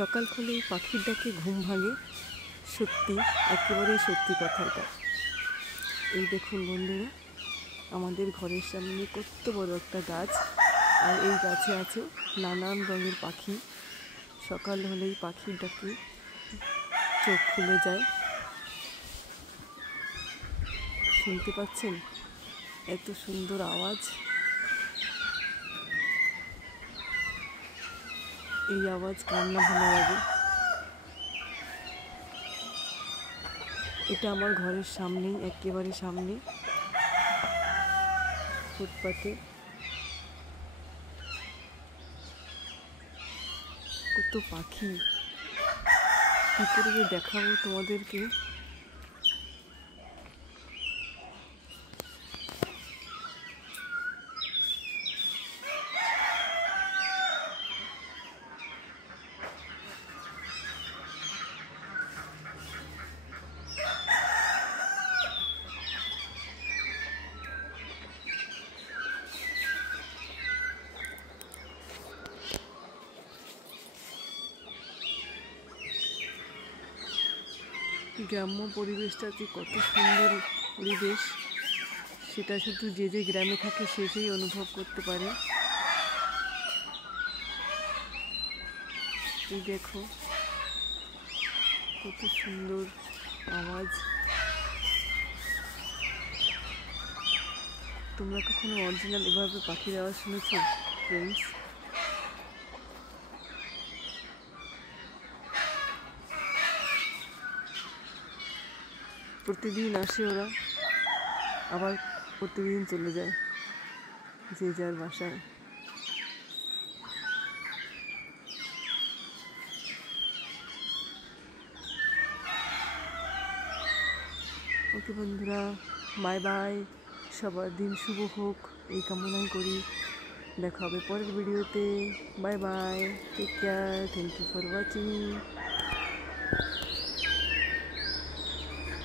সকাল হলেই পাখির ডাকে ঘুম ভাঙে, সত্যি, একেবারেই সত্যি কথা এটা। এই দেখুন বন্ধুরা, আমাদের ঘরের সামনে কত বড় একটা গাছ, আর এই গাছে আছে নানান রঙের পাখি। সকাল হলেই পাখির ডাকে চোখ খুলে যায়। শুনতে পাচ্ছেন এত সুন্দর আওয়াজ? এই আওয়াজ কার না ভালো লাগে। এটা আমার ঘরের সামনেই, একেবারে সামনে ফুটপাতে। কত পাখি, কি করে যে দেখাবো তোমাদেরকে। গ্রাম্য পরিবেশটা যে কত সুন্দর পরিবেশ, সেটা শুধু যে যে গ্রামে থাকে সেই অনুভব করতে পারে। এই দেখো কত সুন্দর আওয়াজ। তোমরা কখনো অরিজিনাল এভাবে পাখির আওয়াজ শুনেছো ফ্রেন্ডস? প্রতিদিন আসে ওরা, আবার প্রতিদিন চলে যায় যে যার বাসায়। ওকে বন্ধুরা, বাই বাই। সবার দিন শুভ হোক এই কামনাই করি। দেখা হবে পরের ভিডিওতে। Bye bye, take care, thank you for watching.